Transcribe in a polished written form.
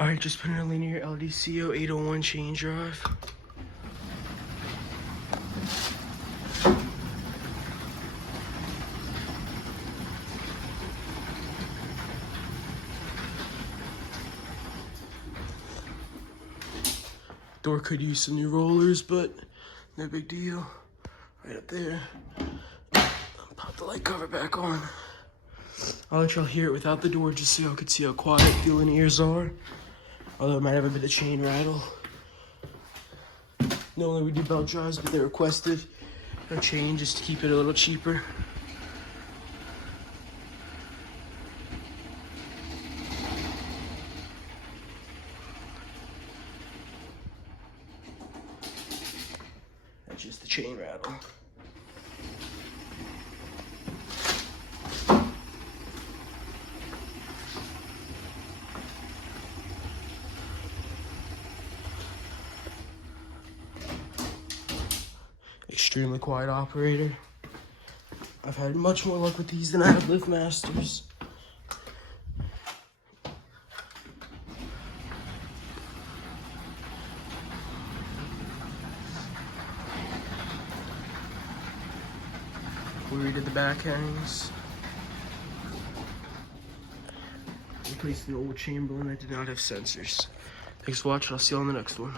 Alright, just put in a linear LDCO801 chain drive. Door could use some new rollers, but no big deal. Right up there. Pop the light cover back on. I'll let y'all hear it without the door just so y'all can see how quiet the linears are. Although it might have a bit of chain rattle. Normally we do belt drives, but they requested a chain just to keep it a little cheaper. That's just the chain rattle. Extremely quiet operator. I've had much more luck with these than I have Lift Masters. We redid the back hangs. Replaced the old chamberlain that did not have sensors. Thanks for watching. I'll see you on the next one.